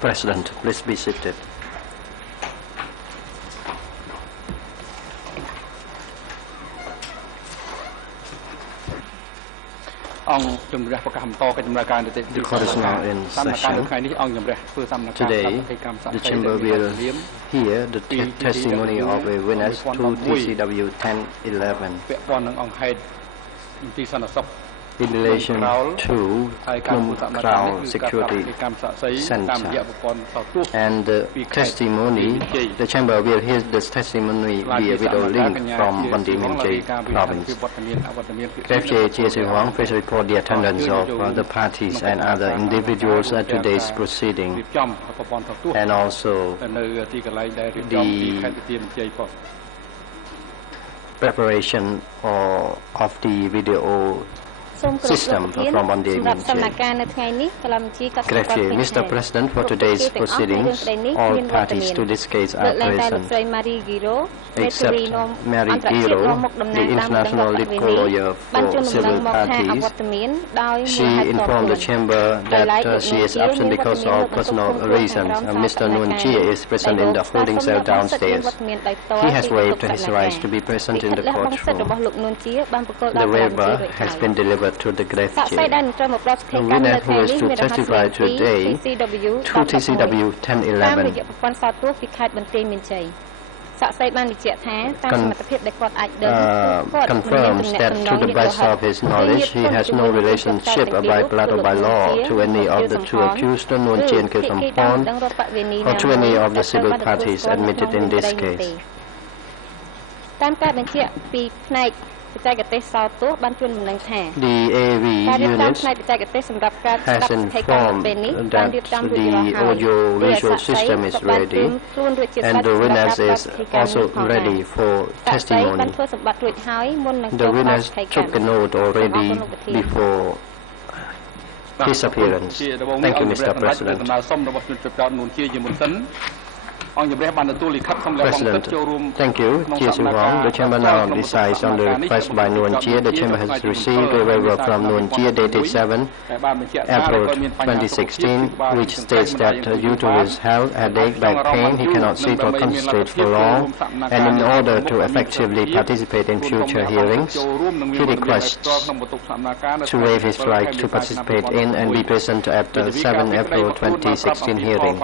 President, please be seated. The court is now in session. Today, the chamber will hear the testimony of a witness to TCW 1011 in relation to Crown Security Center. And the testimony, the chamber will hear this testimony via video link from Bandi Minjay province. KFJ Chie Wang please report the attendance of the parties and other individuals at today's proceeding, and also the preparation of the video system from Bandi Minjay. Mr. President, for today's proceedings, all parties to this case are present, except Mary Giro, the international legal lawyer for civil parties. She informed the chamber that she is absent because of personal reasons. Mr. Nguyen Chie is present in the holding cell downstairs. He has waived his rights to be present in the courtroom. The waiver has been delivered to the grave chair. The witness who is to testify today to TCW 1011 confirms that to the best of his knowledge he has no relationship by blood or by law to any of the two accused, Nguyen Chie and Kisampon, or to any of the civil parties admitted in this case. The AV unit has informed that the audio-visual system is ready, and the witness is also ready for testimony. The witness took a note already before his appearance. Thank you, Mr. President. President, thank you. The chamber now decides on the request by Nguyen Chie. The chamber has received a waiver from Nguyen Chie dated 7 April 2016, which states that due to his health, headache, back pain, he cannot sit or concentrate for long, and in order to effectively participate in future hearings, he requests to waive his right to participate in and be present at the 7 April 2016 hearing.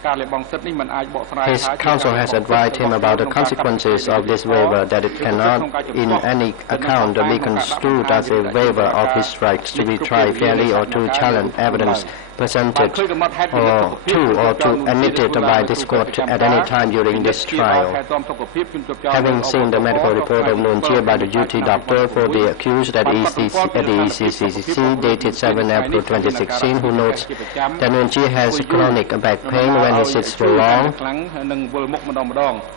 His counsel has advised him about the consequences of this waiver, that it cannot in any account be construed as a waiver of his rights to be tried fairly or to challenge evidence presented or to admitted by this court at any time during this trial. Having seen the medical report of Nguyen Chie by the duty doctor for the accused at the ECCC dated 7 April 2016, who notes that Nguyen Chie has chronic back pain when he sits for long,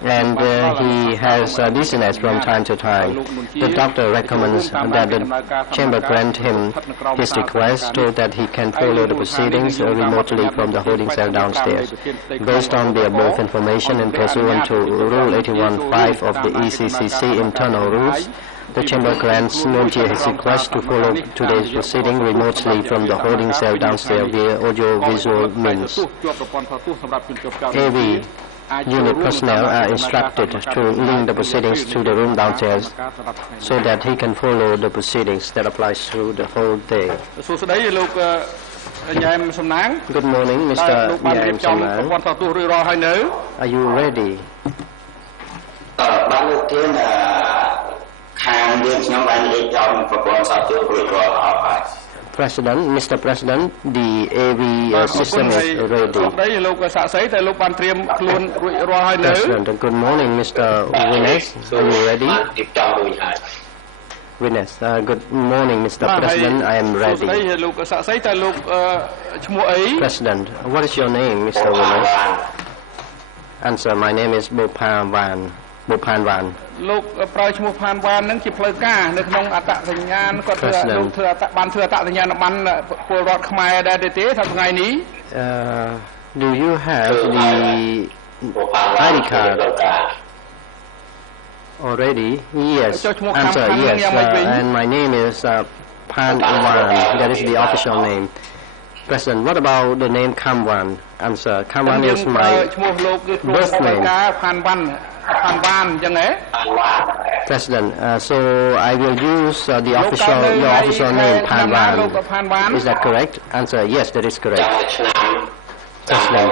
and he has dizziness from time to time. The doctor recommends that the chamber grant him his request so that he can follow the proceedings remotely from the holding cell downstairs. Based on the above information and pursuant to Rule 81.5 of the ECCC internal rules, the chamber grants Nguyen Chie his request to follow today's proceeding remotely from the holding cell downstairs via audio-visual means. AV unit personnel are instructed to link the proceedings to the room downstairs so that he can follow the proceedings that applies through the whole day. Good morning, Mr. Nyam Samang. Are you ready? President, Mr. President, the AV system is ready. President, good morning, Mr. Witness. Are you ready? Witness, good morning, Mr. President. I am ready. President, what is your name, Mr. Witness? Answer, my name is Bopan Van. President, do you have the ID card already? Yes. Answer, yes. And my name is Pan Wan. That is the official name. President, what about the name Kamwan? Answer. Kamwan is my birth name. President, so I will use your official name, Panwan. Is that correct? Answer. Yes, that is correct. President,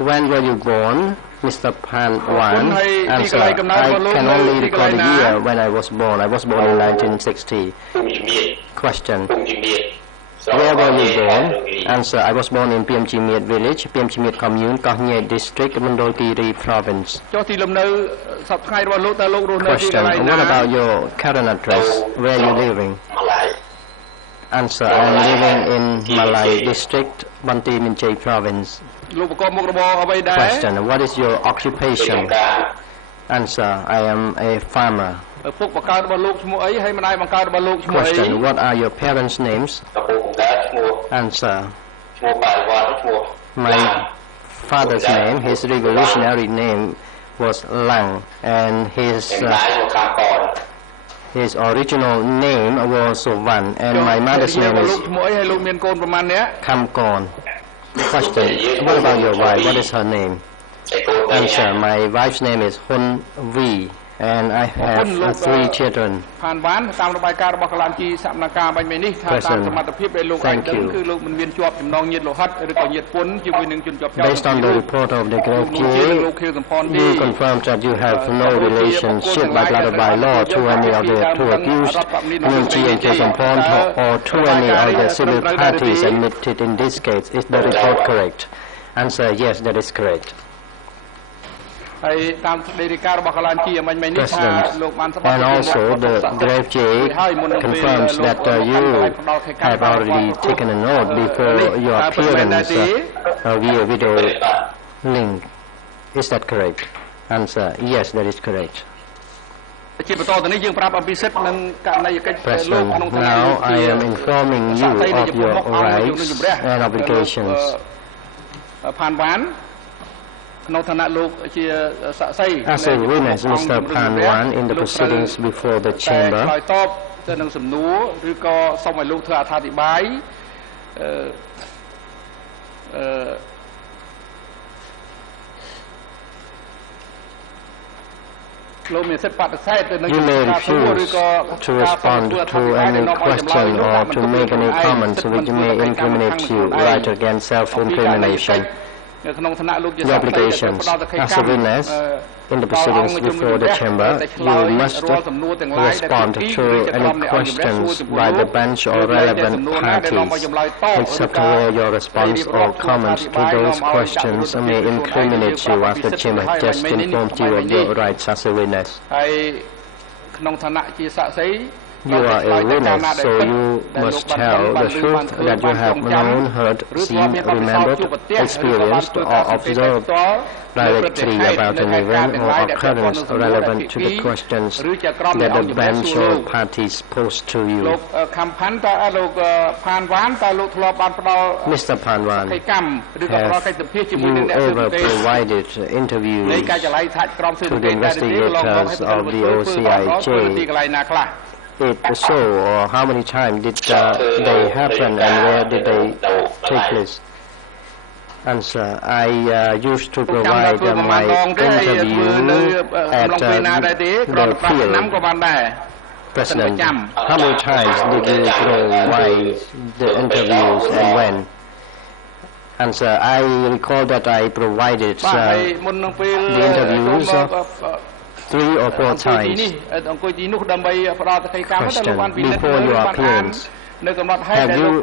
when were you born, Mr. Panwan? Answer. I can only recall the year when I was born. I was born in 1960. Question. Where were you born? Answer. I was born in Piamchimiet village, Piamchimiet commune, Kahnyet district, Mandolkiri province. Question. What about your current address? Where are you living? Answer. I am living in Malay district, Banti Minchai province. Question. What is your occupation? Answer. I am a farmer. Question. What are your parents' names? Answer. My father's name, his revolutionary name was Lang, and his original name was Sovan, and my mother's name is Kamkorn. Question. What about your wife? What is her name? Answer. My wife's name is Hun Vi, and I have 3 children. President, thank you. Based on the report of the Grave J, you confirmed that you have no relationship by blood or by law to any of the 2 accused, Milchi and Kesampon, or to any of the civil parties admitted in this case. Is the report correct? Answer. Yes, that is correct. President, and also the Grave J confirms that you have already taken an oath before your appearance via video link. Is that correct? Answer. Yes, that is correct. President, now I am informing you of your rights and obligations. As a witness, Mr. Panwan, in the proceedings before the chamber, you may refuse to respond to any question or to make any comments which may incriminate you, right against self-incrimination. The obligations. As a witness in the proceedings before the chamber, you must respond to any questions by the bench or relevant parties, except where your response or comments to those questions may incriminate you, as the chamber has just informed you of your rights as a witness. You are a witness, so you must tell the truth that you have known, heard, seen, remembered, experienced, or observed directly about an event or occurrence relevant to the questions that the bench or parties pose to you. Mr. Panwan, have you ever provided interviews to the investigators of the OCIJ? If so, or how many times did they happen, and where did they take place? Answer. I used to provide my interview at the field. President, how many times did you provide the interviews and when? Answer. I recall that I provided the interviews 3 or 4 times. Question. Before your appearance, have you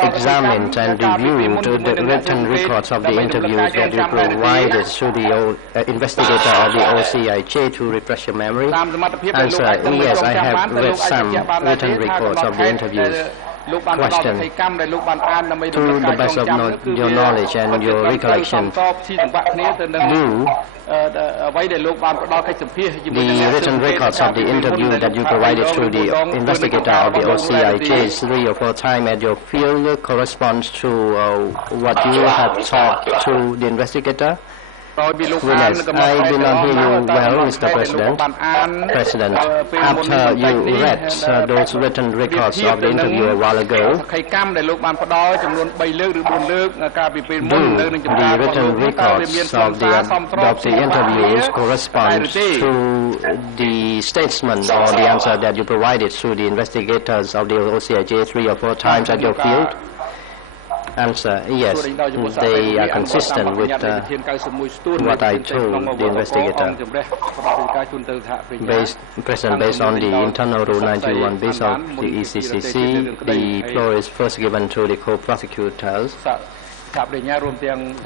examined and reviewed the written records of the interviews that you provided to the investigator of the OCIJ to refresh your memory? Answer. Yes, I have read some written records of the interviews. Question. To the best of your knowledge and your recollection, the written records of the interview that you provided to the investigator of the OCIJ 3 or 4 times at your field corresponds to what you have talked to the investigator? Willis, I did not hear you well, Mr. President. President, after you read those written records of the interview a while ago, do the written records of the interviews correspond to the statement or the answer that you provided to the investigators of the OCIJ 3 or 4 times at your field? Answer, yes, they are consistent with what I told the investigator. Based on the internal Rule 91B of the ECCC, the floor is first given to the co-prosecutors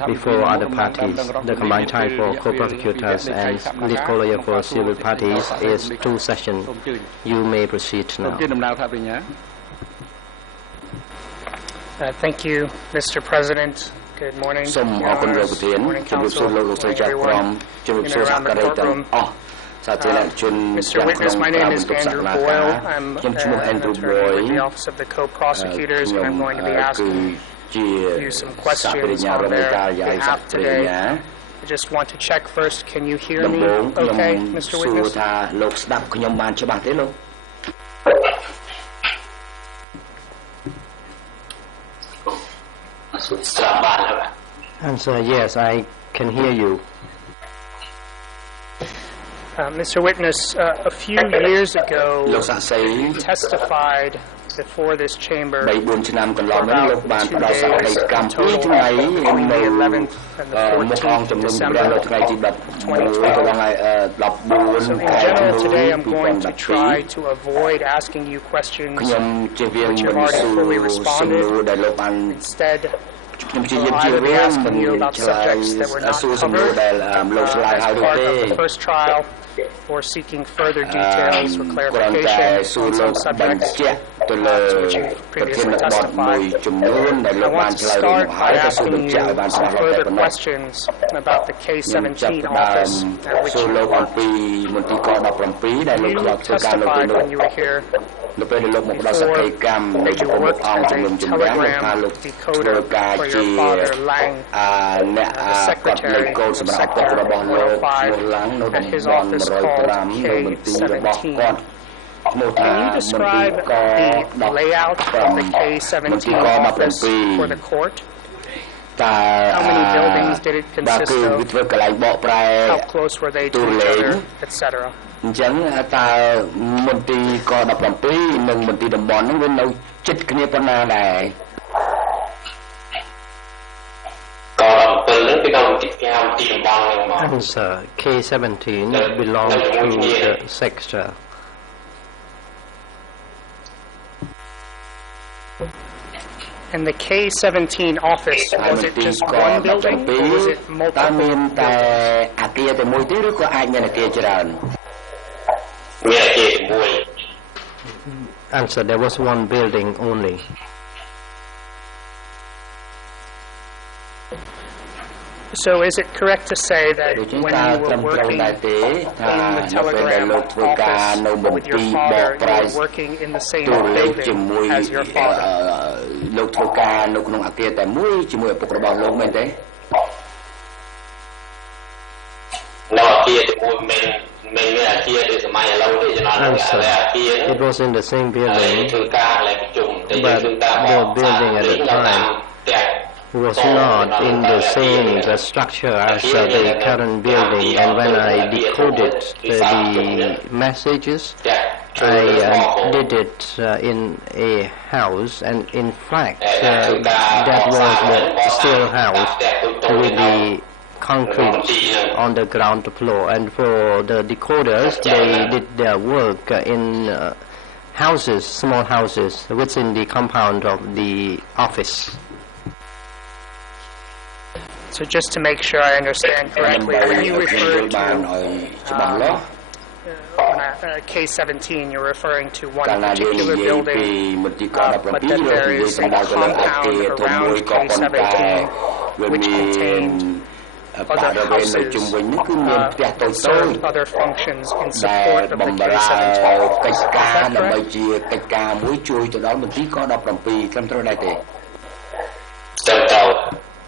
before other parties. The combined time for co-prosecutors and lead co-lawyer for civil parties is 2 sessions. You may proceed now. Thank you, Mr. President. Good morning. Morning, Council. Morning, everyone. Mr. Witness, my name is Andrew Boyle. I'm an attorney with the Office of the Co-Prosecutors, and I'm going to be asking you some questions on their behalf today. I just want to check first, can you hear me okay, Mr. Witness? Answer, yes, I can hear you. Mr. Witness, a few years ago, you testified before this chamber for about 2 days in total between the 11th and the 14th of December 2012. So in general today I'm going to try to avoid asking you questions which have already fully responded. Instead, I will be asking you about subjects that were not covered as part of the first trial, or seeking further details or clarification on some subjects to which you've previously testified. I want to start by asking you some further questions about the K-17 office at which you worked. You testified when you were here before that you worked as a telegram decoder for your father, Lang, the secretary of Sector 105 at his office called K-17. Can you describe the layout of the K-17 office for the court? How many buildings did it consist of? How close were they to each other, etc.? អញ្ចឹងតើមន្ទីរក17និងមន្ទីរតំបន់ហ្នឹងវានៅជិតគ្នាប៉ុណ្ណាដែរ Answer, K-17 belongs to the sector. And the K-17 office, was it just one building or was it multiple buildings? Answer, there was one building only. So is it correct to say that when you were working in the telegram office with your father, you were working in the same building as your father? Answer, it was in the same building, but the building at the time was not in the same structure as the current building, and when I decoded the messages, I did it in a house, and in fact that was the still house with the concrete on the ground floor, and for the decoders they did their work in houses, small houses within the compound of the office. So just to make sure I understand correctly, when you refer to K-17, you're referring to one particular building, but then there is a compound around K-17 which contained other houses that serve other functions in support of the K-17. Is that correct?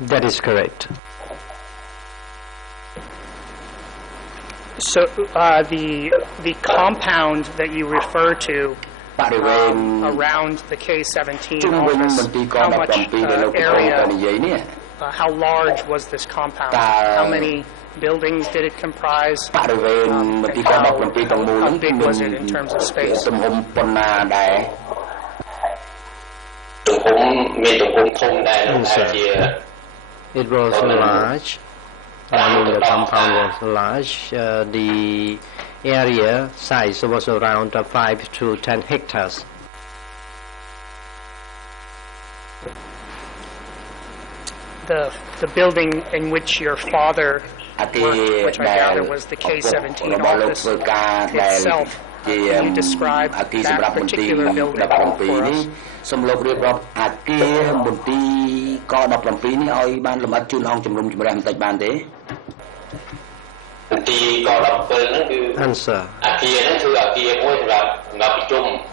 That is correct. So the compound that you refer to around the K17 office, how much area, how large was this compound? How many buildings did it comprise? How big was it in terms of space? It was large. I mean, the compound was large. The area size was around 5 to 10 hectares. The building in which your father worked, which I gather was the K17 office itself. Can you describe that particular building for us? សូមលោករៀបរាប់អាគារមន្ទីរក17នេះឲ្យបានលម្អិតជូនអង្គជំនុំជម្រះបន្តិចបានទេ Answer.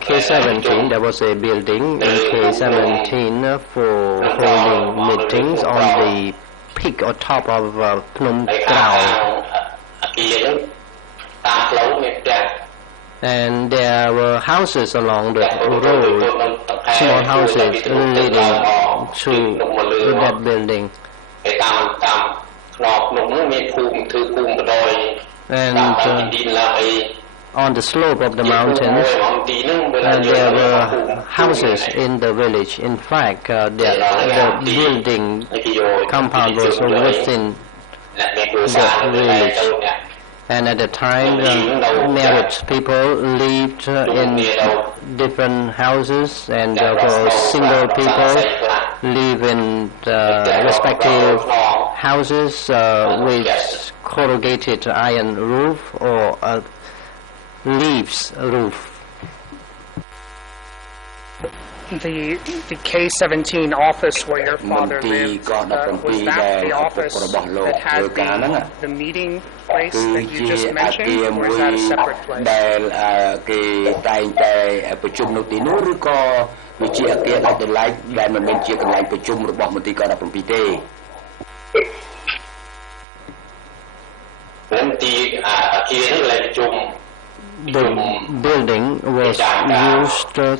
K17, there was a building in K17 for holding meetings on the peak or top of Phnom Krau. And there were houses along the road, small houses leading to that building. And on the slope of the mountains, there were houses in the village. In fact, the building compound was within the village. And at the time, married people lived in different houses, and for single people live in respective houses with corrugated iron roof or leaves roof. The K17 office where your father lived, was that the office that had the meeting place that you just mentioned, or is that a separate place? The building was used to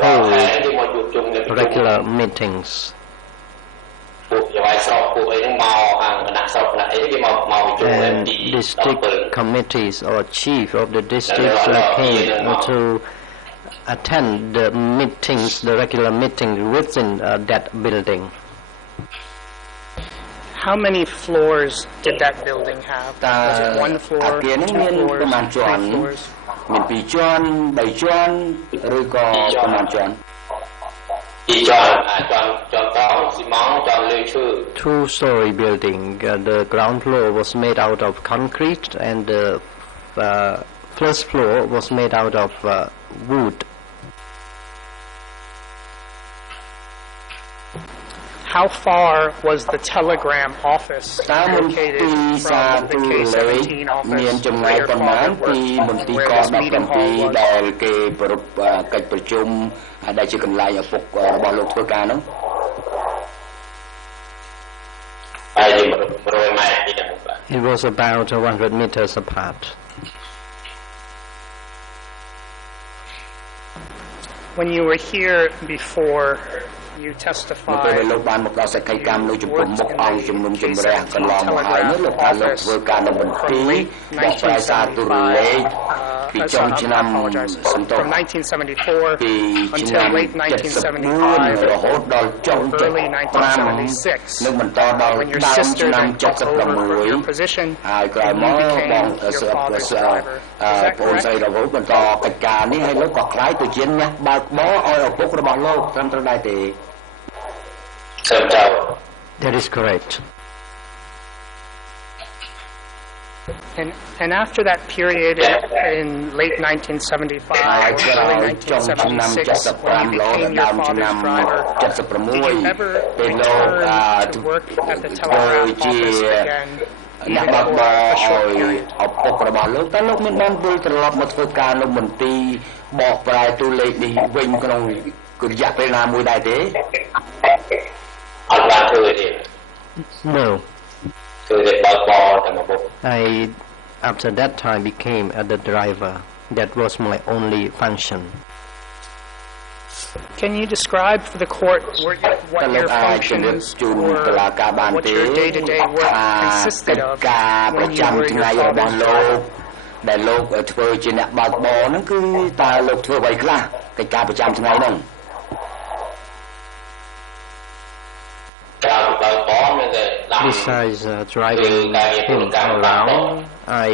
hold regular meetings. And district committees or chief of the district came to attend the meetings, the regular meetings within that building. How many floors did that building have? Was it 1 floor, 2 floors, 3 floors? Two-story building. The ground floor was made out of concrete, and the first floor was made out of wood. How far was the telegram office located from the K17 office where your father worked, where this meeting hall was? It was about 100 meters apart. When you were here before, you testified you worked in the K17 telegraph office from late 1974 until late 1975 or early 1976, when your sister then took over your position and you became your father's driver. Is that correct? That is correct. And after that period in late 1975 or early 1976, when you became your father's driver, did you ever return to work at the telegraph office again, even for a short period? No. after that time became the driver. That was my only function. Can you describe for the court what your functions were, what your day-to-day work consisted of when you were your father's driver? ដែលលោកធ្វើជាអ្នកបើកបរហ្នឹងគឺតើលោកធ្វើអ្វីខ្លះកិច្ចការប្រចាំថ្ងៃហ្នឹង Besides driving him around, I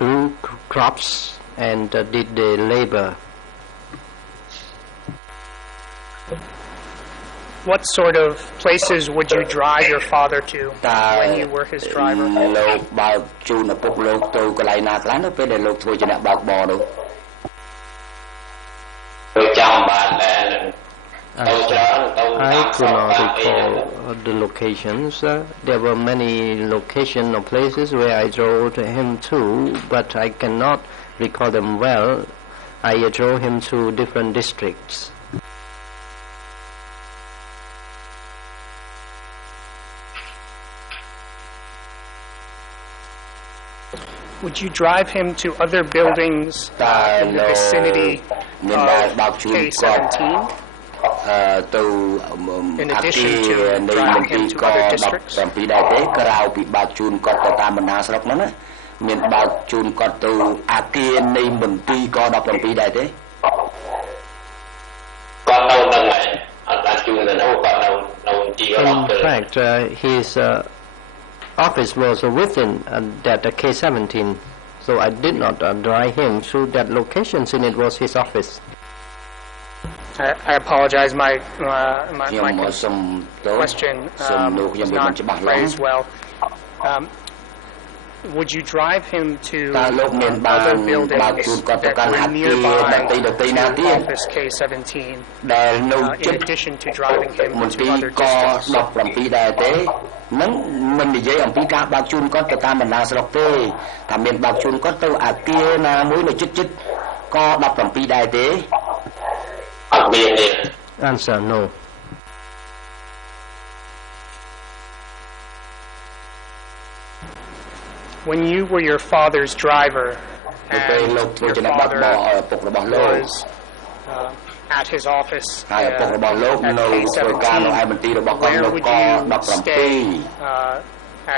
grew crops and did the labor. What sort of places would you drive your father to when you were his driver? លោកបើកជូនឪពុកលោកទៅកន្លែងណាខ្លះនៅពេលដែលលោកធ្វើជាអ្នកបើកបរនោះ I could not recall the locations. There were many locations or places where I drove him to, but I cannot recall them well. I drove him to different districts. Would you drive him to other buildings in the vicinity of K17? In addition to driving him to other districts? ពីដែរទេក្រៅពីបើកជូនគាត់ទៅតាមបណ្ដាស្រុកហ្នឹងណាមានបើកជូនគាត់ទៅអាគារនៃមន្ទីរក17ដែរទេគាត់នៅនឹងហើយអត់បានជូនទៅនោះគាត់នៅទីក In fact, his office was within that K17, so I did not drive him to that location since it was his office. I apologize. My question was not phrased well. Would you drive him to other buildings that were nearby to office K17 in addition to driving him to other districts? នឹងមិននិយាយអំពីការបើកជូនគាត់ទៅតាមបណ្ដាស្រុកទេថាមានបើកជូនគាត់ទៅអាគារណាមួយនៅជិតក17ដែរទេអត់មានទេ Answer no. When you were your father's driver and your father was at his office at K17, where would you stay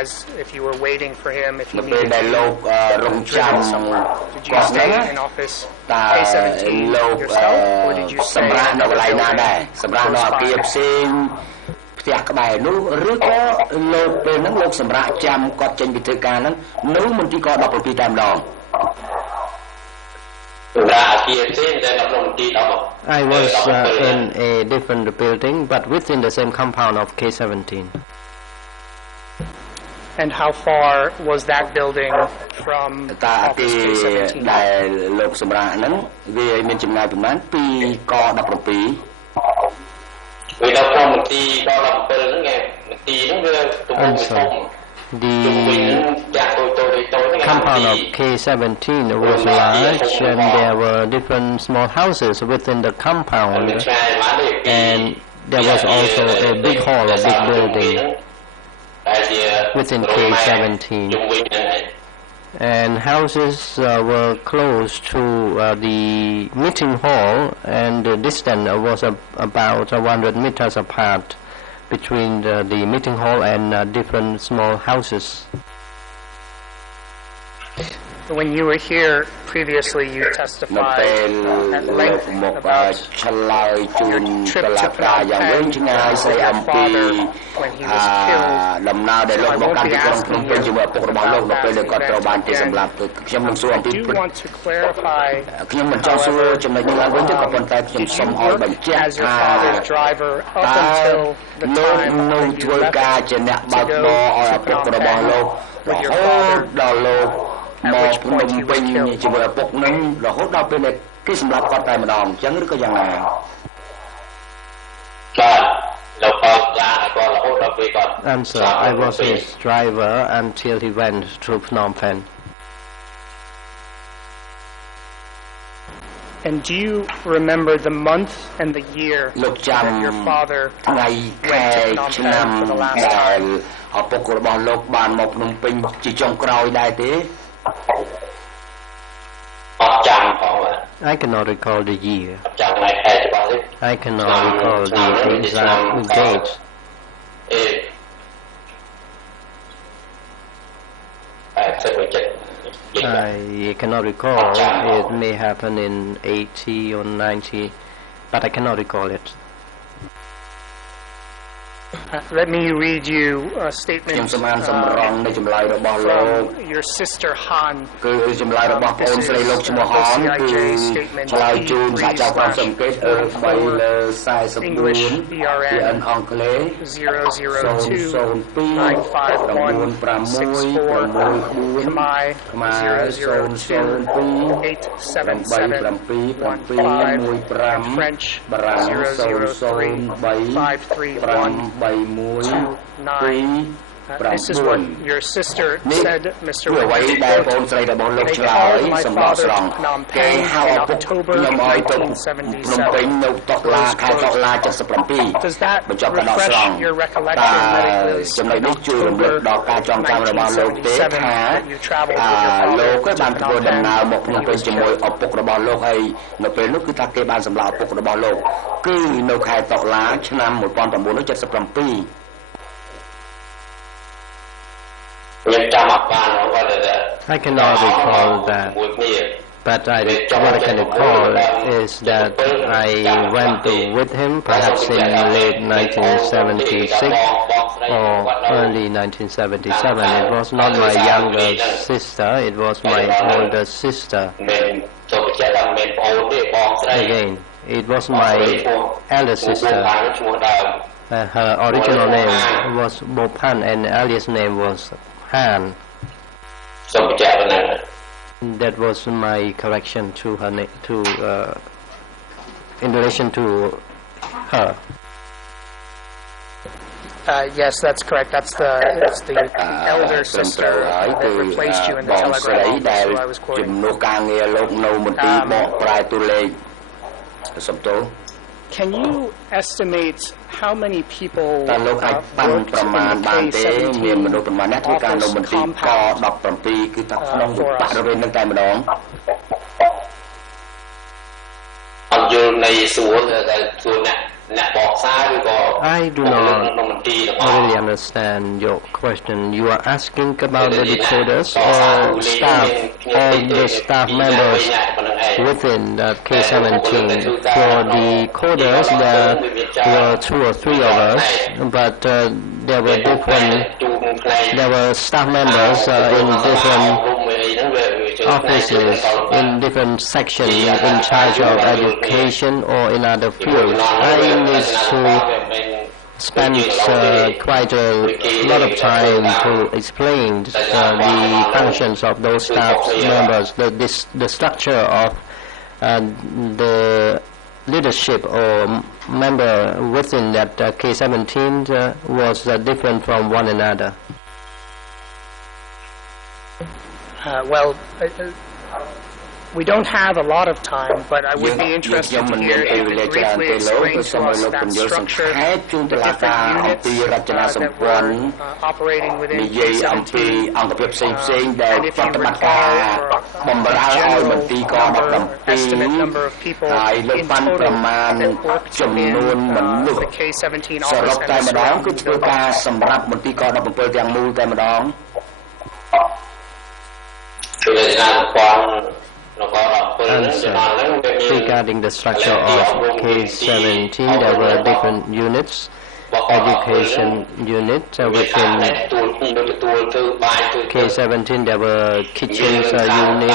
as if you were waiting for him, if you needed to drive somewhere? Did you stay in office K17 yourself, or did you stay in the building? ផ្ទះក្បែរនោះឬក៏លោកពេលហ្នឹងលោកសម្រាប់ចាំគាត់ចេញពីធ្វើការហ្នឹងនៅមន្ទីរក17តែម្ដង I was in a different building, but within the same compound of K17. And how far was that building from office K17? ដែលលោកសម្រាប់ហ្នឹងវាមានចម្ងាយប្រហែលពីក17 The compound of K17 was large, and there were different small houses within the compound, and there was also a big hall, a big building within K17. And houses were close to the meeting hall, and the distance was about 100 meters apart between the meeting hall and different small houses. When you were here previously, you testified at length about your trip to Phnom Penh with your father when he was killed. So I won't be asking you about that event again. I do want to clarify, however, did you work as your father's driver up until the time when you left to go to Phnom Penh with your father? At which point he was killed. ជាមួយឪពុកនឹងរហូតដល់ពេលគេសម្លាប់គាត់តែម្ដងអញ្ចឹងឬក៏យ៉ាងណា Answer: I was his driver until he went to Phnom Penh. And do you remember the month and the year that your father went to Phnom Penh for the last time? ឪពុករបស់លោកបានមកភ្នំពេញជាចុងក្រោយដែរទេ I cannot recall the year. I cannot recall the exact date. I cannot recall. It may happen in 80 or 90, but I cannot recall it. Let me read you a statement from your sister Han. This is the CIJ statement, English BRN 002-951-64, Khmer 002-877-15, French 003-531. This is what your sister said, Mr. Wade. I called my father to Phnom Penh in October 1977. Does that refresh your recollection that it was in October 1977 that you traveled with your father to Phnom Penh? I cannot recall that, but what I can recall is that I went with him perhaps in late 1976 or early 1977. It was not my younger sister, it was my older sister. Again, it was my elder sister. Her original name was Bopan and earliest name was Han. That was my correction to her in relation to her. Yes, that's correct. That's the elder sister that replaced you in the telegram office, so I was quoting. Can you estimate how many people worked in the K-17 office compound for us? I do not really understand your question. You are asking about the decoders or staff, all the staff members within the K-17. For the coders, there were 2 or 3 of us, but there were staff members in different offices, in different sections, in charge of education or in other fields. I need to spend quite a lot of time to explain the functions of those staff members, the structure of the leadership or member within that K-17 was different from one another. We don't have a lot of time, but I would be interested to hear if you could briefly explain to us that structure, the different units that were operating within K-17, and if you recall the estimate number of people in total that worked in the K-17 office and regarding the structure of K-17, there were different units. Education unit within K-17, there were kitchens units,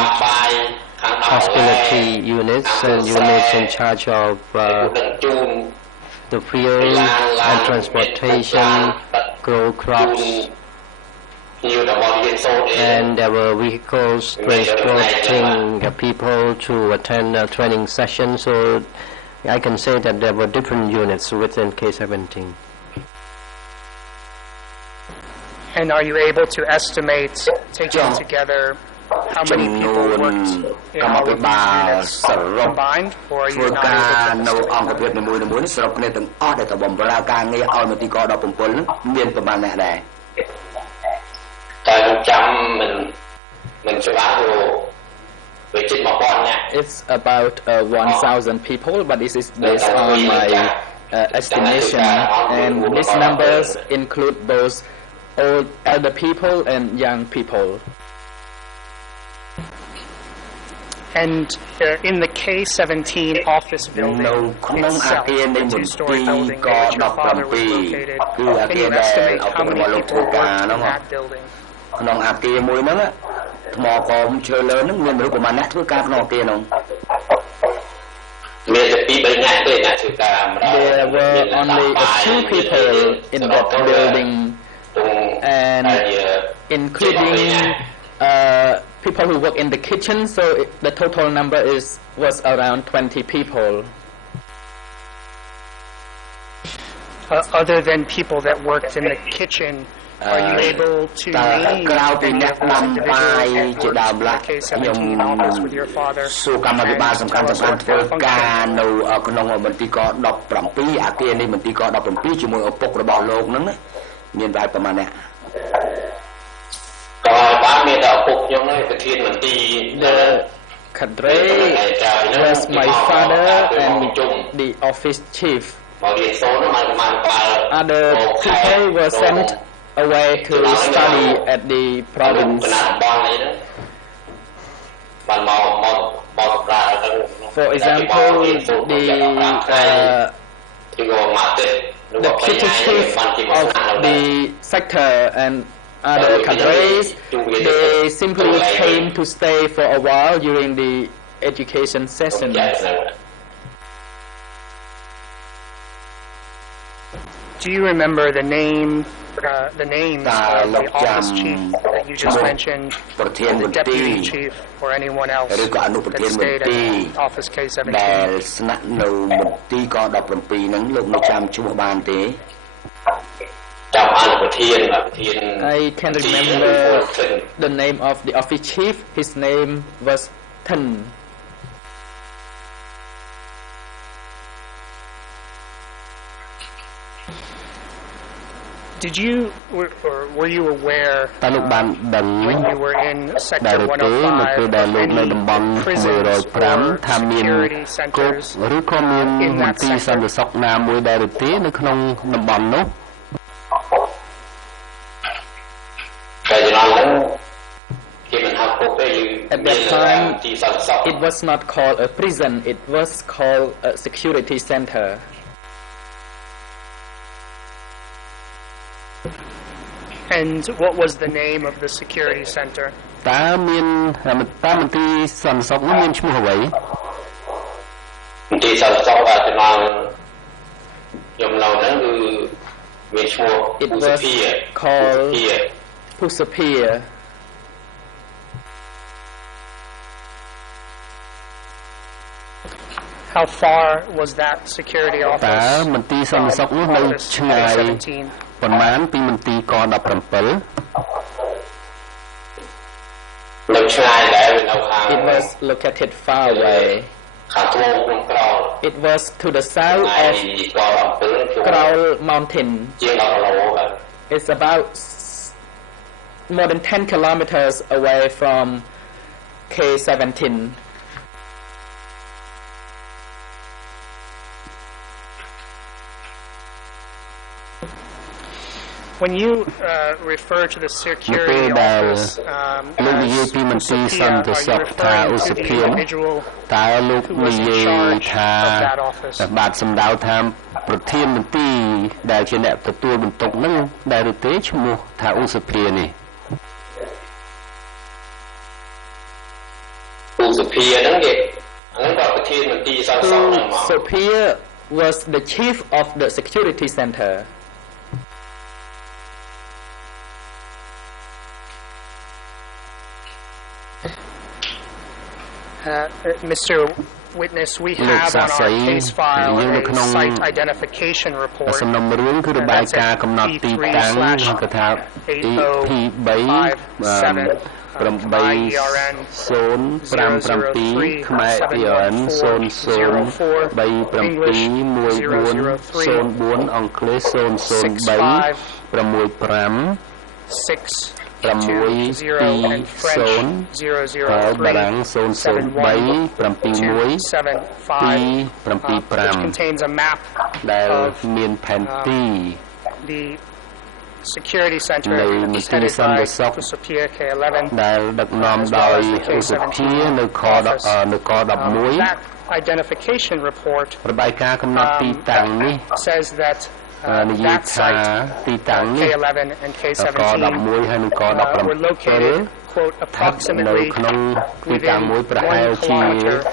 hospitality units, and units in charge of the fuel and transportation, grow crops. And there were vehicles transporting people to attend training sessions, so I can say that there were different units within K-17. And are you able to estimate, taking together how many people worked in all of these units combined, or are you not able to It's about 1,000 people, but this is based on my estimation, and these numbers include both old elder people and young people. And in the K-17 office building itself, the two-story building in which your father was located, can you estimate how many people worked in that building? There were only a few people in that building, and including people who work in the kitchen, so the total number was around 20 people. Other than people that worked in the kitchen, are you able to name any of those individuals that worked in the K-17 office with your father? And tell us what their function? The cadre was my father and the office chief. Other people were sent away to study at the province. For example, the deputy chief of the sector and other cadres, they simply came to stay for a while during the education session. Do you remember the names of the office chief that you just mentioned, or the deputy chief, or anyone else that stayed at office K-17? I can remember the name of the office chief. His name was Tan. Did you, or were you aware when you were in Sector 105 of any prisons or security centers in that sector? At that time, it was not called a prison, it was called a security center. And what was the name of the security center? It was called Pusapir. How far was that security office from office K-17? It was located far away. It was to the south of Kraul Mountain. It's about more than 10 kilometers away from K-17. When you refer to the security office as Pusapia, are you referring to the individual who was in charge of that office? Pusapia was the chief of the security center. Mr. witness, we have on our case file a site identification report. That's at P3/8057 Khmer ERN 003 7404 English 003 620 and French 003 which contains a map of the security center is headed by Sophia K11 as well as the K17 office. That identification report says that that site, K11 and K17, were located, quote, approximately within 1 kilometer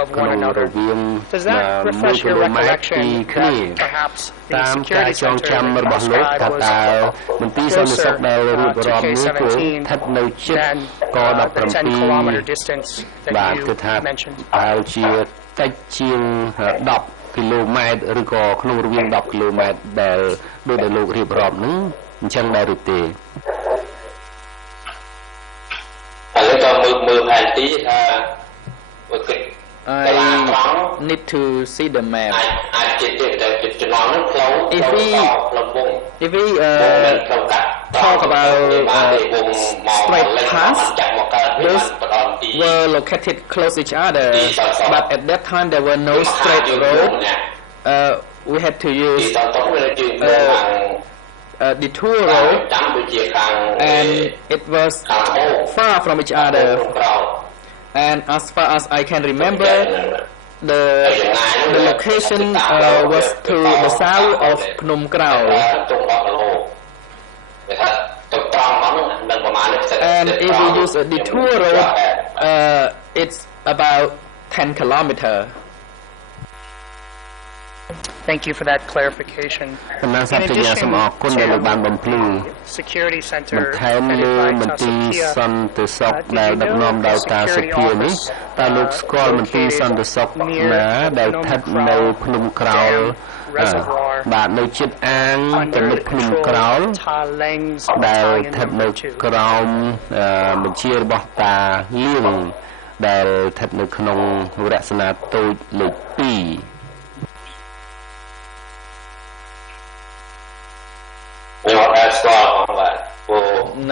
of one another. Does that refresh your recollection that perhaps the security center in Moscow was closer to K17 than the 10-kilometer distance that you mentioned? គីឡូម៉ែត្រឬក៏ក្នុងរវាង10គីឡូម៉ែត្រដែលដូចដែលលោករៀបរាប់ហ្នឹងអញ្ចឹងដែរឬទេឥឡូវក៏មើលផែនទីថា I need to see the map if we talk about straight paths those were located close each other but at that time there were no straight road we had to use a detour road and it was far from each other and as far as I can remember the location was to the south of Phnom Krau and if we use a detour road it's about 10 kilometers. Thank you for that clarification. In addition to the security center headed by Sophia, did you know the security office located near Phnom Dam Reservoir under the control of Ta Leng's Battalion No. ដែលស្ថិតនៅក្នុងរចនាតូចលេខ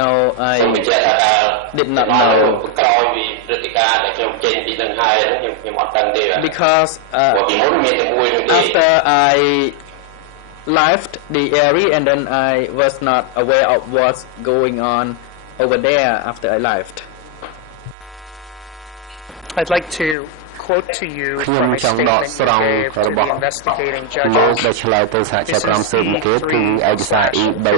No, I did not know because after I left the area and then I was not aware of what's going on over there after I left. I'd like to quote to you from a statement you gave to the investigating judges. This is C3/58 at English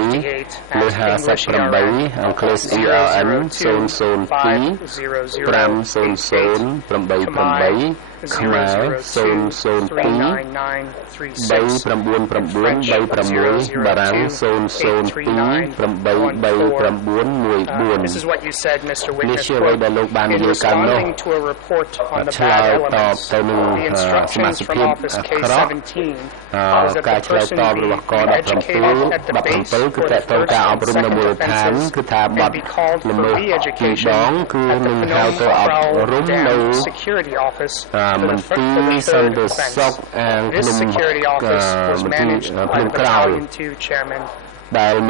ERN 0025008 Khmer 0039936 French 002839834. This is what you said, Mr. Witness. In responding to a report on the bad elements, the instructions from Office K17 was that the person be educated at the base for the first and second offenses and be called for re-education at the Phnom Krau Dam Security Office for the third offense. This security office was managed by the Battalion 2 Chairman. Does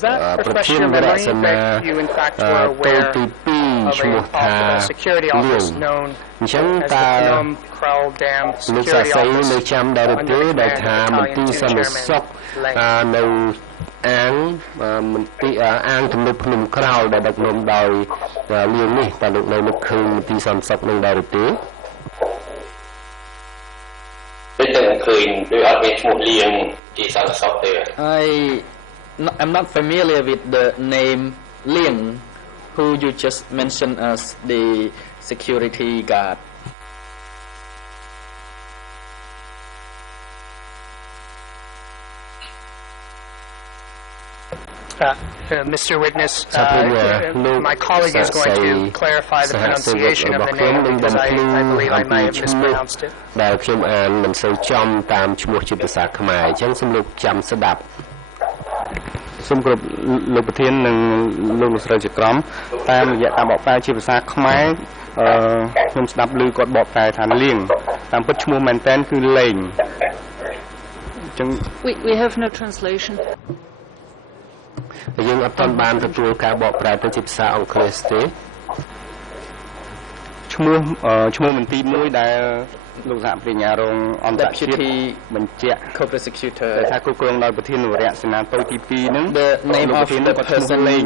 that refresh your memory that you in fact were aware of a security office known as the Phnom Krau Dam Security Office under the Battalion 2 Chairman Leng? អាងទំនប់ភ្នំក្រោលដែលដឹកនាំដោយលៀងនេះតើលោកនៅនឹកឃើញមន្ទីរសន្តិសុខនឹងដែរឬទេ I'm not familiar with the name Liang who you just mentioned as the security guard. Mr. Witness, my colleague is going to clarify the pronunciation of the name because I believe I might have mispronounced it. ដែលខ្ញុំអានមិនសូវចំតាមឈ្មោះជាភាសាខ្មែរអញ្ចឹងសូមលោកចាំស្ដាប់សូមគោរពលោកប្រធាននិងលោកលោកស្រីជាក្រុមតាមរយៈការបកប្រែជាភាសាខ្មែរខ្ញុំស្ដាប់ឮគាត់បកប្រែថាលៀងតាមពិតឈ្មោះមែនតែនគឺលេងអញ្ចឹង We have no translation យើងអត់ទាន់បានទទួលការបកប្រែទៅជាភាសាអង់គ្លេសទេឈ្មោះមន្ទីរមួយដែលលោកសហប្រញ្ញារងអន្តរជាតិបញ្ជាក់ co-prosecutor ថាគ្រប់គ្រងដោយប្រធានវរៈសេនាតូចទី2ហ្នឹង the name of the person លេង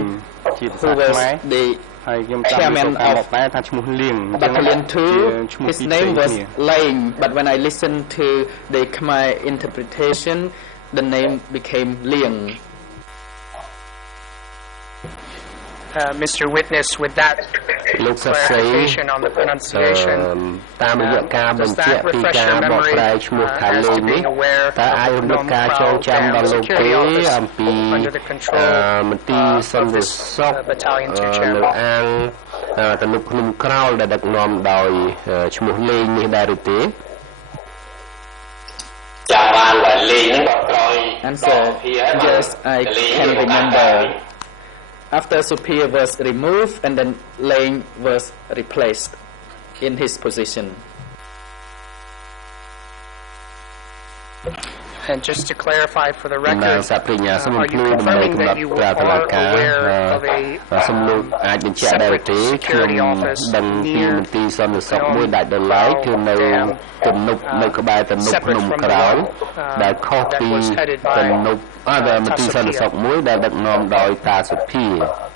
ជាភាសាខ្មែរ the ហើយខ្ញុំចាំការបកប្រែថាឈ្មោះលៀង Battalion 2 his name was Leng but when I listened to the Khmer interpretation the name became Liang Mr. Witness, with that clarification on the pronunciation, តាមរយៈការបញ្ជាក់ពីការបកប្រែឈ្មោះខាងលើនេះតើអាចរំលឹកការចងចាំដល់លោកទេអំពីមន្ទីរសន្តិសុខនៅអាងទំនប់ភ្នំក្រោលដែលដឹកនាំដោយឈ្មោះលេងនេះដែរឬទេចាំបានតែលេងហ្នឹងគាត់ក្រោយ Answer yes I can remember After Supir was removed and then Leng was replaced in his position. And just to clarify for the record, are you confirming that you are aware of a separate security office near Phnom Dam separate from the one that was headed by Tasupir?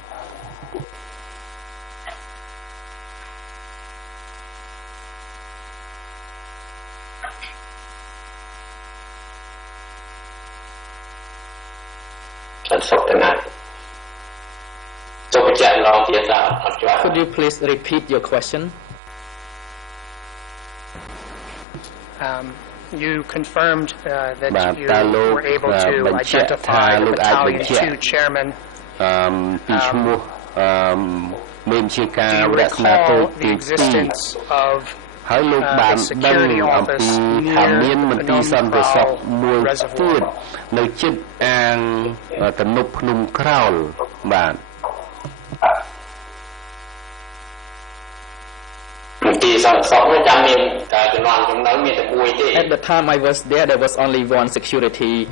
Could you please repeat your question? You confirmed that you were able to identify the Battalion 2 chairman. Do you recall the existence of ហើយលោកបានដឹងអំពីថាមានមន្ទីរសន្តិសុខមួយទៀតនៅជិតអាងទំនប់ភ្នំក្រោលបាទ At the time I was there was only one security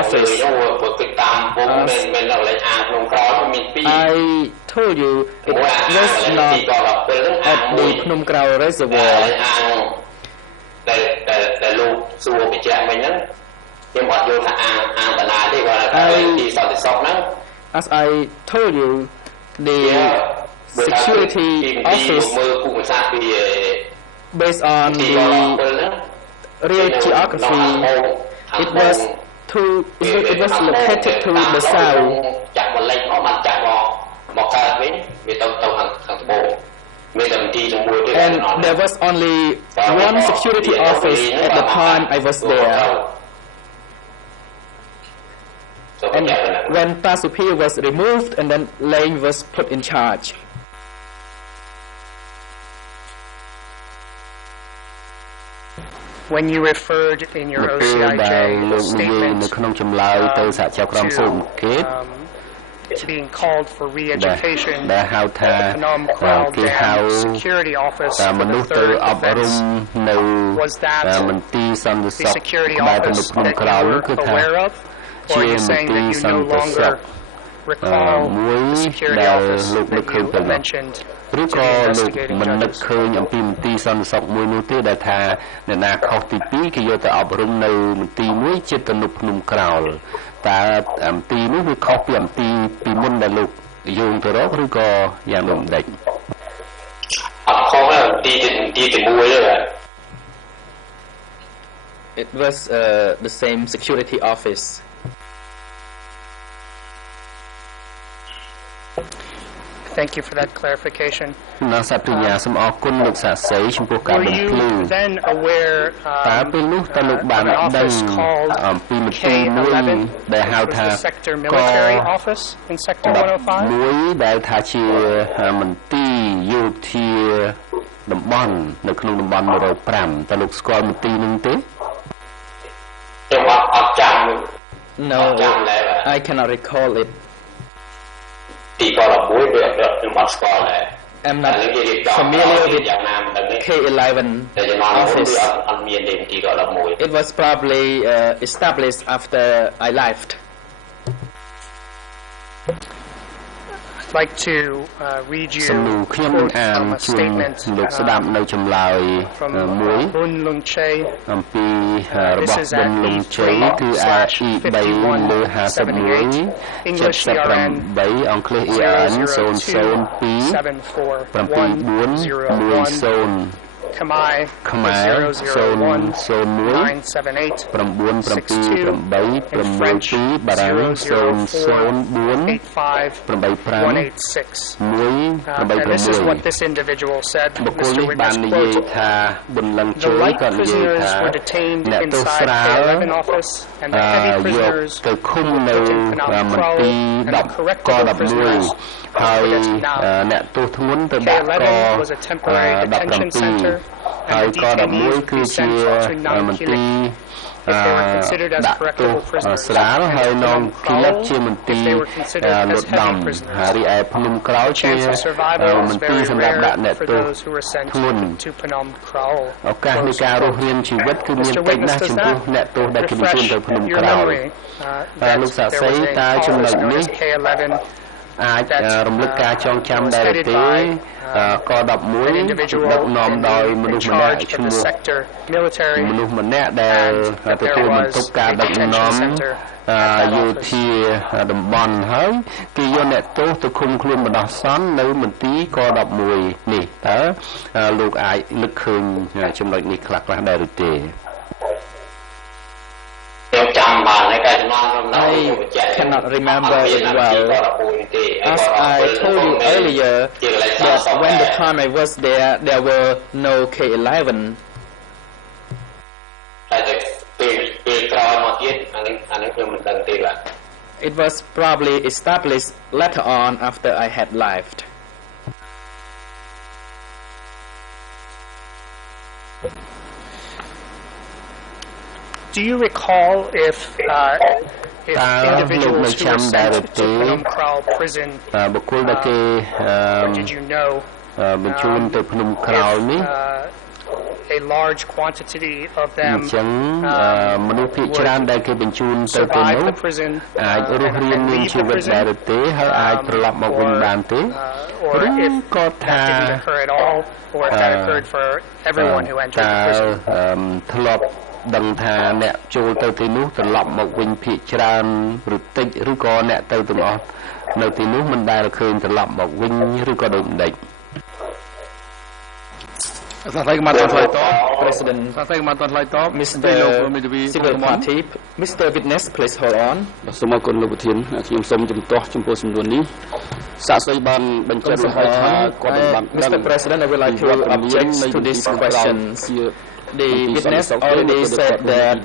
office. I told you it was not at the Phnom Krao reservoir. As I told you, the security office based on the real geography it was located to the south and there was only one security office at the time I was there and when Tasupir was removed and then Leng was put in charge. When you referred in your OCIJ statement to being called for re-education, the Phnom Krao Dam Security Office for the 3rd offense, was that the security office that you were aware of? Or are you saying that you no longer recall the security office that you mentioned to the investigating judges? អំពីមន្ទីរសន្តិសុខមួយនោះទេដែលថាអ្នកណាខុសទី2គេយកទៅអប់រំនៅមន្ទីរមួយជិតទំនប់ភ្នំក្រោលតើមន្ទីរនោះវាខុសពីមន្ទីរពីមុនដែលលោកយោងទៅរកឬក៏យ៉ាងដូចម្ដេចអត់ខុសមន្ទីរទី1ទេបាទ It was the same security office. Thank you for that clarification. ណាសាប្រិញ្ញាសូមអរគុណលោកសាស្ត្រីចំពោះការបំភ្លឺ then aware តើពេលនោះតើលោកបានដឹងអំពីមន្ទីរមួយដែលហៅថា sector military office in sector 105មួយដែលថាជាមន្ទីរយោធាតំបន់នៅក្នុងតំបន់105តើលោកស្គាល់មន្ទីរនោះទេ No, I cannot recall it. I'm not familiar with K11 office. It was probably established after I left. I'd like to read you from a statement from Bun Lung Che. This is at E3/5178 English ERN 002741010 Khmer 001-978 in French 004-85-186. And this is what this individual said. Mr. Witness quoted, the light prisoners were detained inside the K11 office, and the heavy prisoners were put in Phnom Kro, and the correctional prisoners K11 was a temporary detention center, and the detainees would be sent to Nam Kilik if they were considered as correctable prisoners. If they were considered as heavy prisoners. Chance of survival was very rare for those who were sent to Phnom Kro. Mr. Witness, does that refresh your memory that there was a college known as K11 អាចរំលឹកការចងចាំដែរទេក11ដឹកនាំដោយមនុស្សម្នាក់ឈ្មោះមនុស្សម្នាក់ដែលទទួលបន្ទុកការដឹកនាំយោធាតំបន់ហើយគេយកអ្នកទោសទៅឃុំខ្លួនបណ្ដោះសន្ននៅមន្ទីរក11នេះតើលោកអាចនឹកឃើញចំណុចនេះខ្លះៗដែរឬទេ I cannot remember it well. As I told you earlier, that when the time I was there, there were no K11. It was probably established later on after I had left. Do you recall if individuals who were sent to Phnom Kro prison, did you know a large quantity of them survive the prison and leave the prison, or if that didn't occur at all, or if that occurred for everyone who entered the prison? ដឹងថាអ្នកចូលទៅទីនោះត្រឡប់មកវិញភាគច្រើនឬតិចឬក៏អ្នកទៅទាំងអស់នៅទីនោះមិនដែលឃើញត្រឡប់មកវិញឬក៏ដូចម្ដេច President Civil Party Mr. Witness please hold on សូមអរគុណលោកប្រធានខ្ញុំសូមជំទាស់ចំពោះសំណួរនេះសាស្ត្រីបានបញ្ជាក់ថាគាត់បាន Mr. President I would like to object to this question. The witness already said that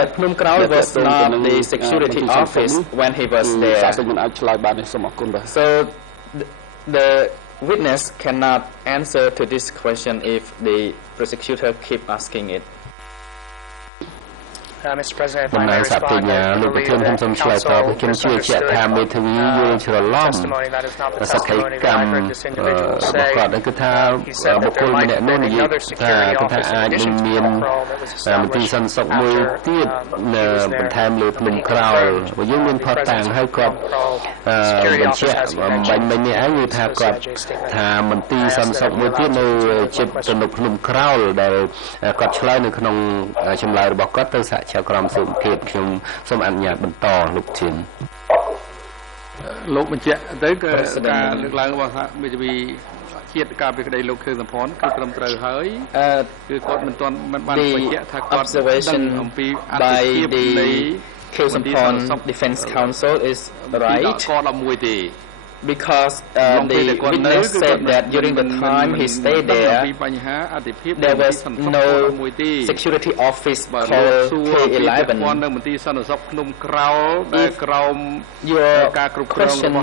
that Phnom Kro was not the security office when he was there. So the witness cannot answer to this question if the prosecutor keep asking it. Mr. President, if I បណ្ដា may សាភិញ្ញា respond, លោកប្រធានខ្ញុំសូមឆ្លើយតបខ្ញុំជឿជាក់ថាមេធាវីយល់ច្រឡំ testimony that is not the សក្ខី testimony ក that ម I heard this individual របស់ say. គាត់គឺថា He said បុ that គ្គល there ម្ might នាក់ have នោះ been និយាយ another ថា security គឺថា office in អាចនឹង addition to មាន Phnom Kro that was មន្ទីរ established សន្តិសុខមួយ after ទៀត he was there. បន្ថែមលើភ្នំក្រោលបើយើងមានផតតាំងហើយគាត់បញ្ជាក់បាញ់មិញនេះឯងគឺថាគាត់ថាមន្ទីរសន្តិសុខមួយទៀតនៅជិតទៅនៅភ្នំក្រោលដែលគាត់ឆ្លើយនៅក្នុងចម្លើយរបស់គាត់ទៅសហជីវកម្មសុខភាពខ្ញុំសូមអនុញ្ញាតបន្តលោកធាន លោកបញ្ជាក់ទៅគឺការលើកឡើងរបស់មេធាវីជាតិការពីក្តីលោកខឿនសំផនគឺត្រឹមត្រូវហើយគឺគាត់មិនទាន់បានបញ្ជាក់ថាគាត់ដឹងអំពីអត្ថភាពនៃ Kheo Sampon Defense Council is right. because the witness said that during the time he stayed there was no security office called K11. If your question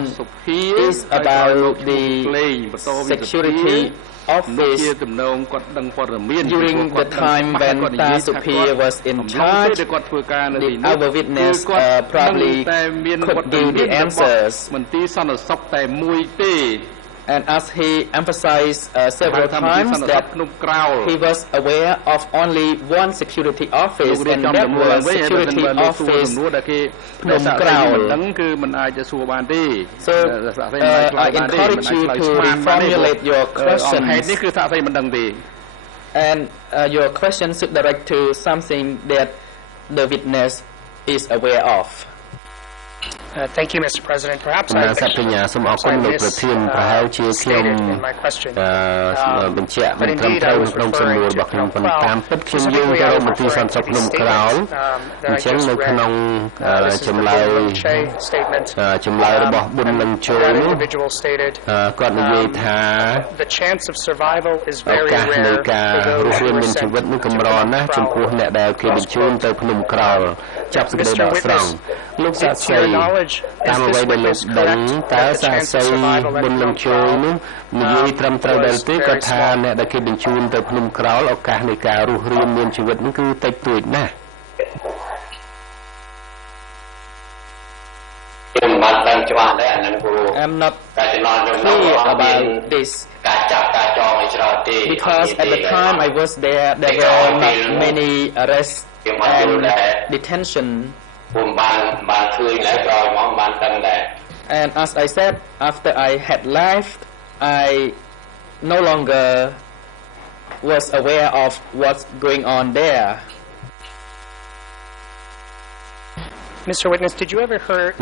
is about the security office during the time when Ta Supir was in charge, our witness probably could give the answers. And as he emphasized several times that he was aware of only one security office, and that was security office Phnom Kraul. So I encourage you to reformulate your questions, and your question should direct to something that the witness is aware of. Thank you, Mr. President. Perhaps I stated in my question. But indeed, I was referring to Phnom Kraul. Specifically, I was referring to the statement that I just read. This is the Bun Che statement. That individual stated, the chance of survival is very rare for those who are sent to Phnom Kraul. Mr. Witness, to your knowledge, is this witness correct that the chance of survival at Phnom Kraul was very small? I'm not clear about this because at the time I was there were not many arrests and detention. And as I said, after I had left, I no longer was aware of what's going on there. Mr. Witness, did you ever hear of a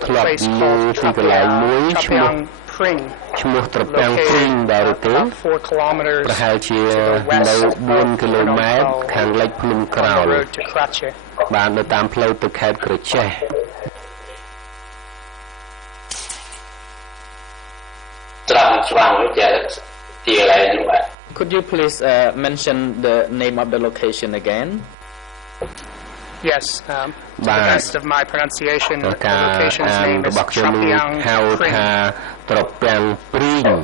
place called Trapeang Pring, located about 4 kilometers to the west of Phnom Kraul, on the road to Krache? Could you please mention the name of the location again? Yes, to the best of my pronunciation, the location's name is Trapeang Pring.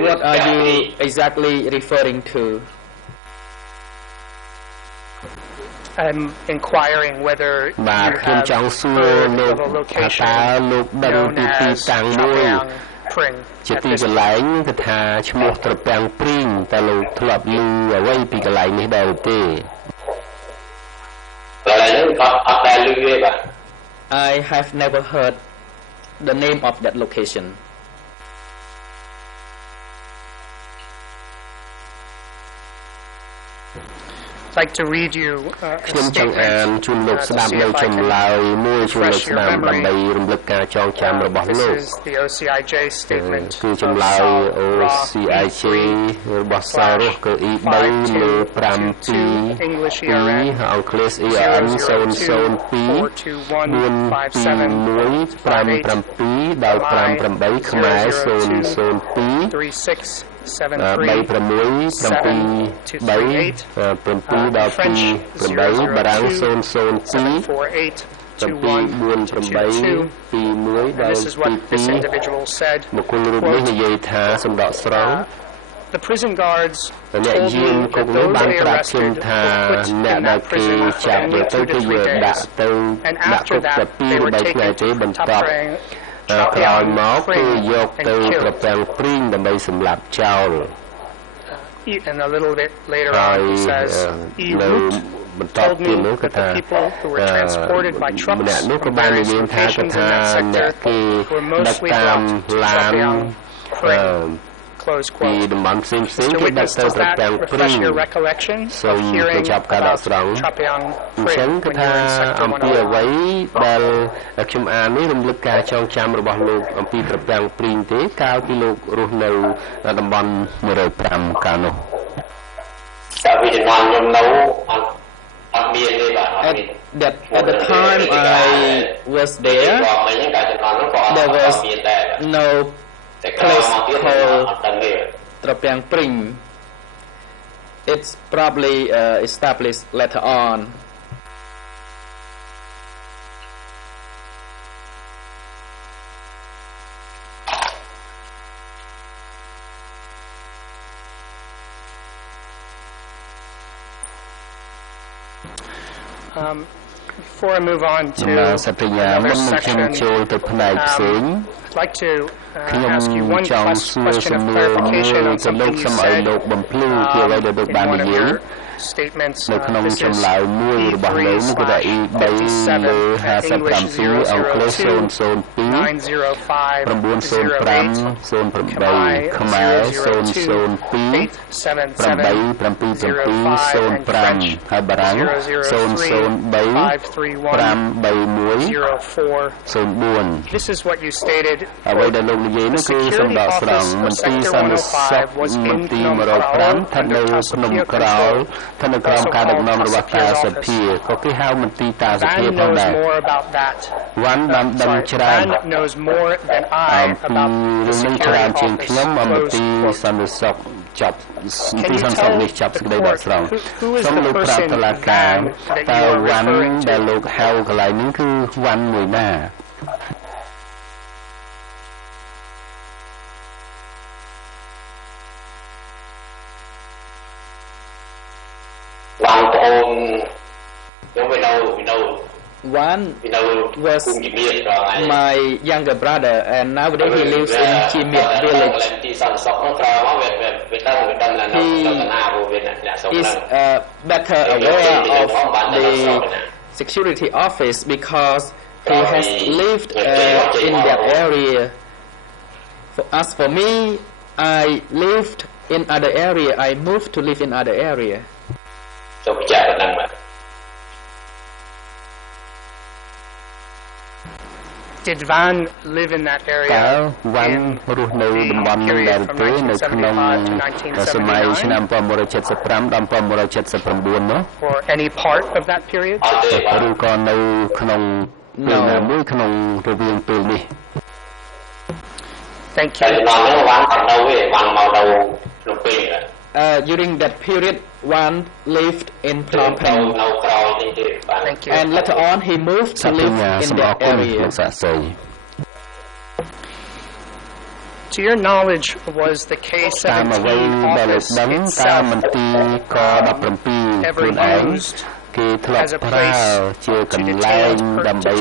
What are you exactly referring to? I'm inquiring whether you have heard of a location known as Trapeang Pring. I have never heard the name of that location. I'd like to read you a statement to see if I can refresh your memory. This is the OCIJ statement of Saul RFA/5222 English ERN 002-421-57-58 French 002-748-2122. This is what this individual said. Quote, the prison guards told me that those they arrested were put in that prison for only 2 to 3 days, and after that they were taken to Trapeang Pring and killed. And a little bit later on he says, told me that the people who were transported by trucks from various locations in that sector were mostly brought to Trapeang Pring. close ពី quote. តំបន់ផ្សេងៗ Mr. គេដឹក Witness, ទៅ does ប្រ that ពាំងព្រី refresh your recollection សូ of ម hearing បញ្ចប់ការដក about ស្រង់ Trapeang អញ្ចឹ Pring ងគឺ when you ថា were in Sector អំពីអ្វី 101? ដែលខ្ញុំអាននេះរំលឹកការចងចាំរបស់លោកអំពីប្រពាំងព្រីងទេកាលពីលោករស់នៅតំបន់105កាលនោះ At the time I was there was no place called Trapeang Pring. It's probably established later on. Before I move on to សព្យាមុ another ននឹងខ្ញុំ section, ចូលទៅផ្នែកផ្សេង I'd like to ខ្ញុំ ask you one ចង់សួរ question សំ of ណួរមួយ clarification on ទៅលោក something សូ you មឲ្យ said លោកបំភ្លឺពីអ្វីដែលលោក in បាន one និ of យាយ your statements. នៅក្នុង This ចម្ is លើយមួយរបស់លោកនោះគឺថា E3 លើ57អង់គ្លេស002 905 08 ខ្មែរ002 87705 ហើយបារាំង003 531 04 This is what you stated. អ្វីដែលលោកនិយាយនោះគឺសំដកស្រង់មន្ទីរសន្តិសុខមន្ទីរ105ស្ថិតនៅភ្នំក្រោលស្ថិតនៅក្រោមការដឹកនាំរបស់តាសុភាក៏គេហៅមន្ទីរតាសុភា Van ផង knows ដែរ more about that. វ៉ាន់បានដឹងច្រើន Van knows more than I អំពី about រឿង the នេះច្រើន security ជាងខ្ញុំ office. អំពី Close សន្តិសុខចាប់មន្ទីរសន្តិសុខនេះចាប់សេចក្តីដកស្រង់ Who is សូម the លោកប្រាប់ person តុលាការ that តើ you are វ៉ាន់ referring ដែល to? លោកហៅកន្លែងនេះគឺវ៉ាន់មួយណា One was my younger brother, and nowadays he lives in Chimit village. He is better aware of the security office because he has lived in that area. As for me, I lived in other area. I moved to live in other area. Did Van live in that តើ area វ៉ាន់ in រស់នៅតំបន់នោះដែរទេនៅក្នុងសម័យឆ្នាំ1975ដល់1979នោះ or any part of that period? ឬក៏នៅក្នុងពេលណាមួយក្នុងរវាងពេលនេះ Thank you. During that period, one lived in Phnom Penh, Thank you. and later on he moved ស to ព្ live ញា in សូមអរ that គុណ area. លោកសាស្ត្រី To your knowledge, was the តាមអ្វី K-17 ដែលលោក office ដឹងតើ itself មន្ទីរក17 ever ខ្លួនឯង used គេធ្លាប់ as a ប្រើ place ជាក to ន្លែង ដើម្បី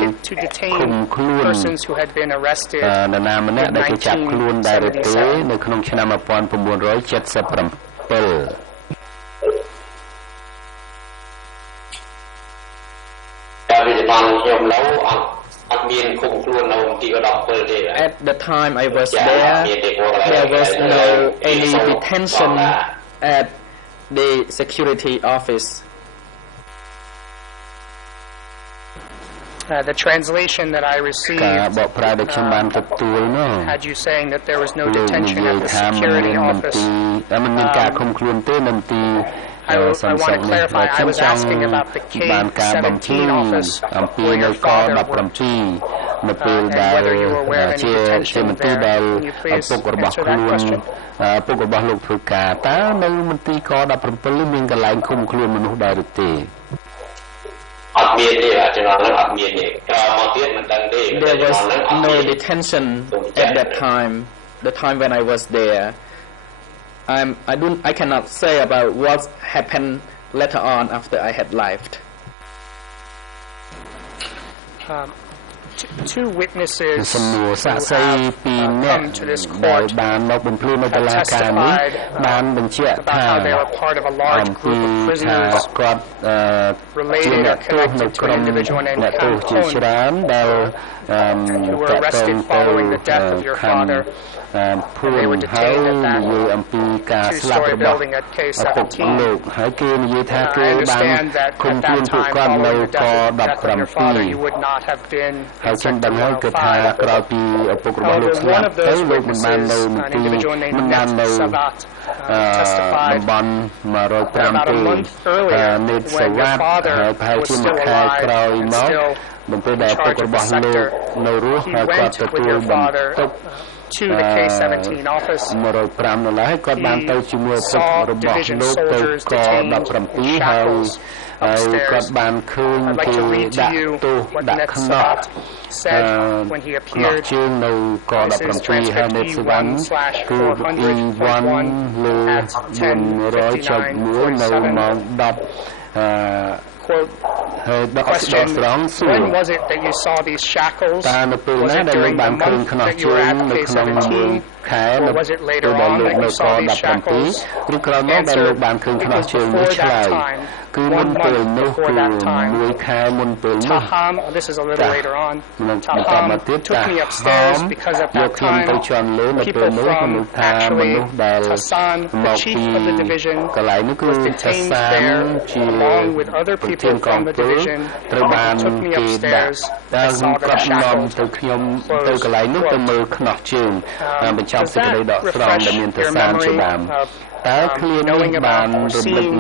detain ឃុំខ្លួន persons who had been arrested នរណាម្នាក់ដែលគេចាប់ខ្លួនដែរឬទេនៅក្នុងឆ្នាំ1977 At the time I was there was no any detention at the security office. The translation that I កា received របកប្រែដែលខ្ញុំបានទទួលនោះ had you saying that there was no លោកនិ detention យាយ at the ថាមិន security មានមន្ office. ទីរមិនមានការឃុំខ្លួនទេនៅមន្ទីរ I សន្តិ want សុ to ខនេះ clarify. I ខ្ញុំ was ចង់ asking about the បានការបំភ្លឺ K-17 office អំពី where នៅ your ក father 17 worked. នៅពេលដែល whether you were aware of any ជា detention មន្ទីរ there. ដែល Can you please ឪពុករបស់ answer ខ្លួន that question? ឪពុករបស់លោកធ្វើការតើនៅមន្ទីរក17នេះមានកន្លែងឃុំខ្លួនមនុស្សដែរឬទេ There was no detention at that time. The time when I was there, I cannot say about what happened later on after I had left. two witnesses សំណួរសាកសី who ពីរ have នាក់ come to this ដែល court បានមកបំភ្លឺនៅតុលាការនេះ បានបញ្ជាក់ about ថា how they were part of a large group of prisoners គាត់ជាអ្នកទោសនៅក្រុមអ្នកទោសជាច្រើនដែល who were arrested following the death of your father. ភូមិហើយនិយាយអំពីការស្លាប់របស់ឪពុកលោកហើយគេនិយាយថាគេបានគុំខ្លួនពួកគាត់នៅក17ហើយខ្ញុំដឹងហើយគឺថាក្រោយពីឪពុករបស់លោកស្លាប់ទៅលោកមិនបាននៅមន្ទីរមិនបាននៅតំបន់105ទេនេតសវ៉ាតហើយប្រហែលជាមួយខែក្រោយមកបំពេលដែលឪពុករបស់លោកនៅរស់ហើយគាត់ទទួលបន្ទុកto the K17 office. 105 ហើយគាត់បានទៅជាមួយឪពុករបស់លោកទៅក17ហើយគាត់បានឃើញគេដាក់ទោសដាក់ខ្នោះជើងនៅក17ហើយនៅស្វ័នគឺ E1 លើ100.1 នៅម៉ោង10 Question, when was it that you saw these shackles? Was it during the month that you were at K17? Or was it later on that you saw these shackles? Answer, it was before that time. 1 month before that time. Taham, this is a little later on. Taham took me upstairs because at that time, people from actually Hassan, the chief of the division, was detained there along with other people from the division. Took me upstairs. I saw their shackles. Does that refresh your memory of knowing about seeing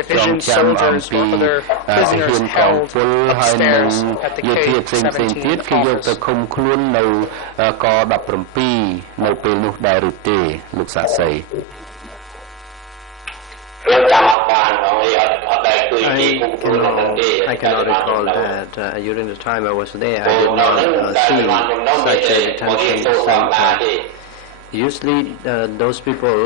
division soldiers or other prisoners held upstairs at the K17 office? ឃុំខ្លួននៅក17នៅពេលនោះដែរឬទេលោកសាស្រី I cannot recall that during the time I was there I did not see such a detention center. Usually those people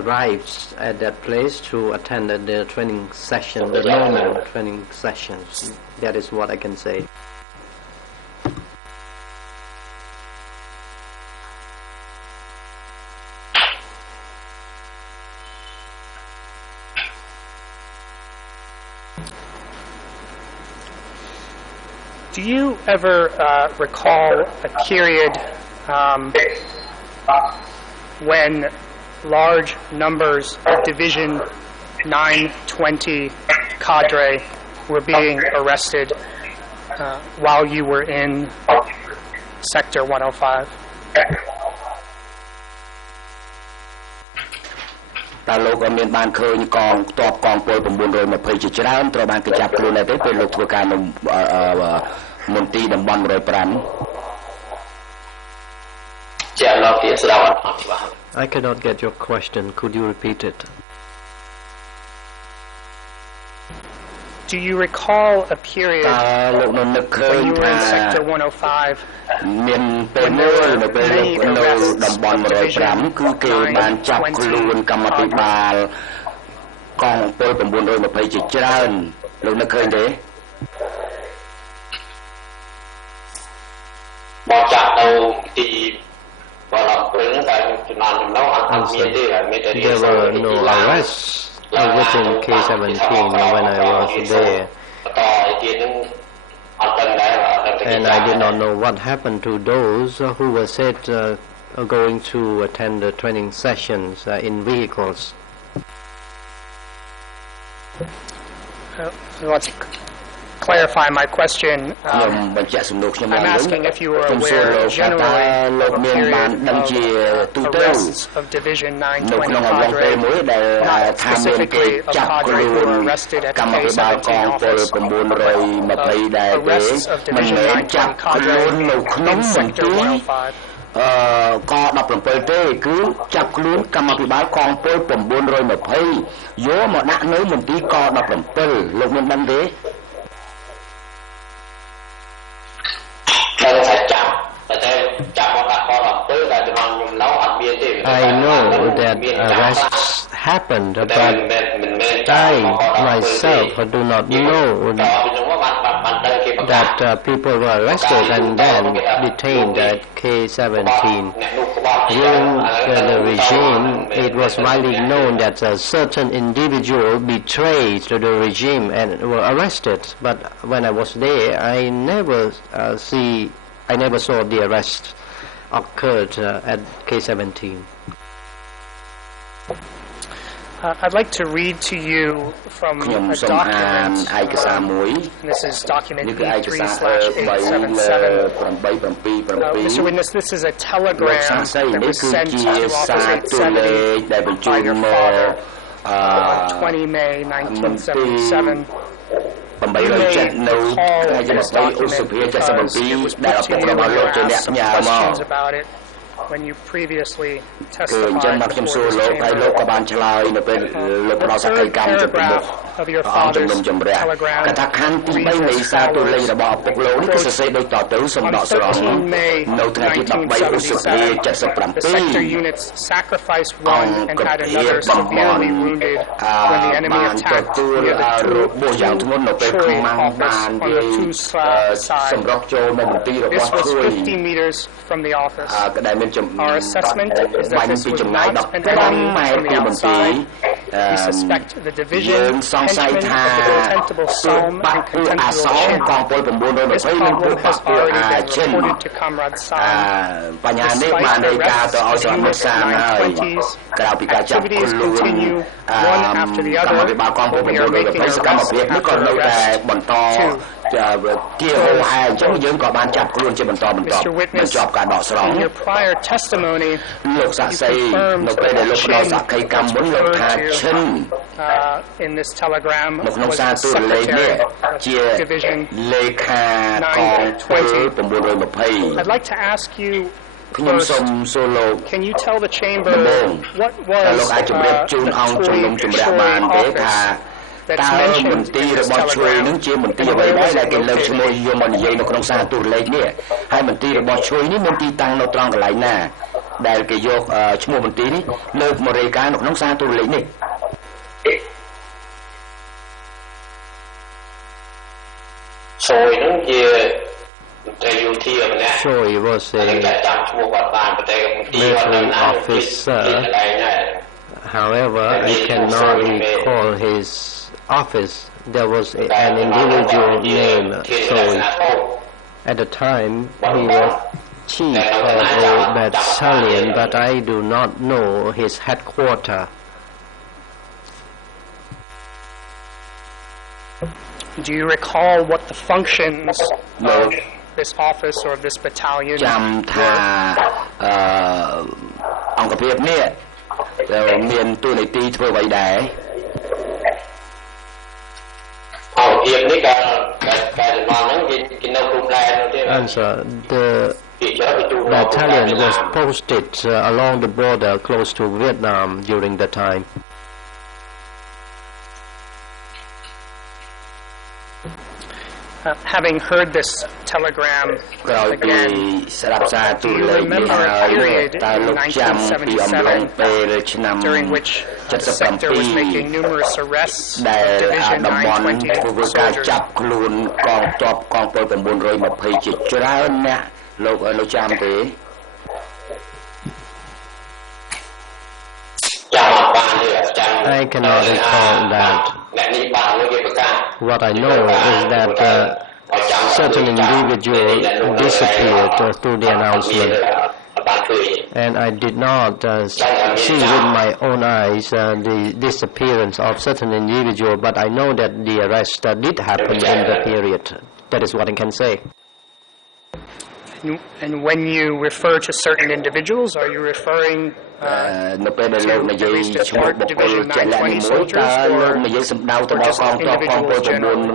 arrived at that place to attend their training session, the normal training sessions. That is what I can say. Do you ever recall a period when large numbers of Division 920 cadre were being arrested while you were in Sector 105? តើលោកមានបានឃើញកងទ័ពកងពល920ជាច្រើនត្រូវបានគេចាប់ខ្លួនដែរទេពេលលោកធ្វើការនៅមន្ទីរតំបន់105 I cannot get your question. Could you repeat it? Do you recall a period when you were in Sector 105 មានពេលមួយនៅពេលនៅតំបន់105គឺគេបានចាប់ខ្លួនកម្មាភិបាលកងពល920ជាច្រើនលោកនឹកឃើញទេមកចាប់ទៅទី There were no arrests within K17 when I was there. And I did not know what happened to those who were said going to attend the training sessions in vehicles. Let's clarify my question. I'm asking if you were aware generally of a period of arrests of Division 920 cadre, not specifically of cadre who were arrested at the K17 office, but arrests of Division 920 cadre in Sector 105. ក17ទេគឺចាប់ខ្លួនកម្មាភិបាលកងពល920យកមកដាក់នៅមន្ទីរក17លោកមានដឹងទេ I know that arrests happened, but I myself do not know that people were arrested and then detained at K17. During the regime, it was widely known that a certain individual betrayed the regime and were arrested. But when I was there, I never saw the arrest occurred at K17. I'd like to read to you from a document. This is document E3/877. Mr. Witness, this is a telegram that was sent to Office 870 by your father on 20 May 1977. You may recall this document because it was put to you and you were asked some questions about it when you previously testified before this chamber. The third paragraph of your father's telegram reads as follows. On 13 May 1977, the sector units sacrificed one and had another severely wounded when the enemy attacked near the Troy office on the Tusa side. This was 50 meters from the office. Our assessment is that this was not an enemy from the outside. We suspect the division, henchmen of the contemptible Psalm and contemptible Chin. This problem has already been reported to Comrade Sam. Despite arrests of units 920s, activities continue one after the other. We are making arrest after arrest. 2. Mr. Witness, in your prior testimony, you confirmed that Chin, in this telegram, was the Secretary of Division 920. I'd like to ask you first, can you tell the Chamber what was the Troy office that's mentioned in this telegram, and where was it Choi was a military officer. However, I cannot recall his office. There was an individual named Choi. At the time, he was chief of a battalion, but I do not know his headquarters. Do you recall what the functions of this office or of this battalion were? Answer. The battalion was posted along the border close to Vietnam during the time. Having heard this telegram again, do you remember a period in 1977 during which the sector was making numerous arrests of Division 920 soldiers? I cannot recall that. What I know is that certain individuals disappeared through the announcement, and I did not see with my own eyes the disappearance of certain individuals, but I know that the arrest did happen in the period. That is what I can say. And when you refer to certain individuals, are you referring to at least a part Division 920 soldiers or just individuals generally?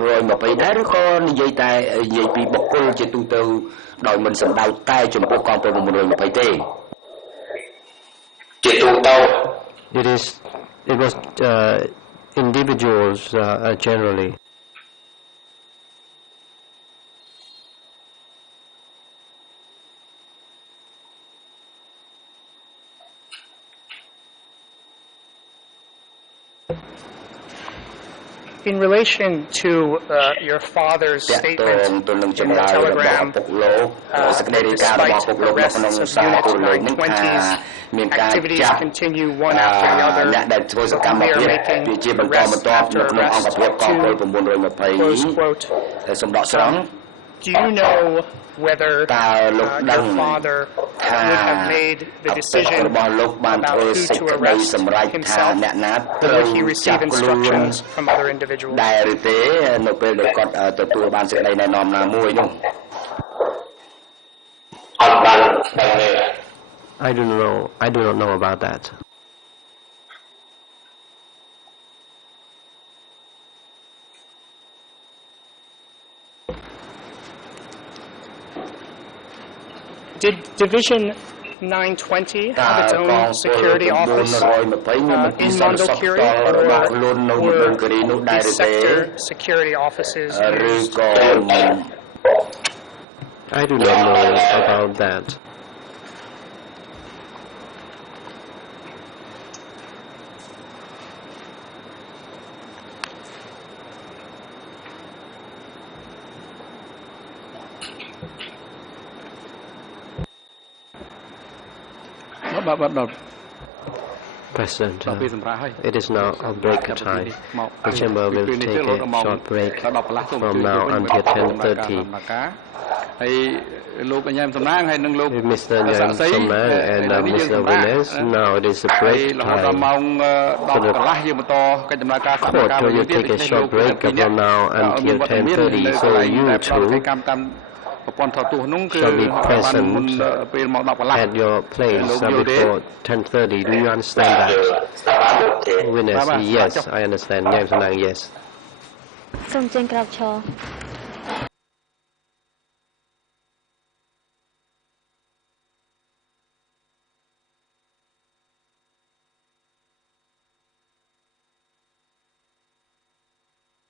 It was individuals generally. In relation to your father's statement in the telegram, despite arrests of Unit 920's activities continue one after the other, they are making arrest after arrest to, close quote. Do you know whether your father would have made the decision about who to arrest himself, or would he receive instructions from other individuals? I do not know about that. Did Division 920 have its own security office in Mondulkiri, or were these sector security offices used? I do not know about that. President, it is now a break time. The chamber will take a short break from now until 10:30. Mr. Nyam Samnang and Mr. Vines, now it is a break time. The court will take a short break from now until 10:30, so you two shall be present at your place before 10:30. Do you understand that? Witness, yes, I understand. Nyam Samnang, yes.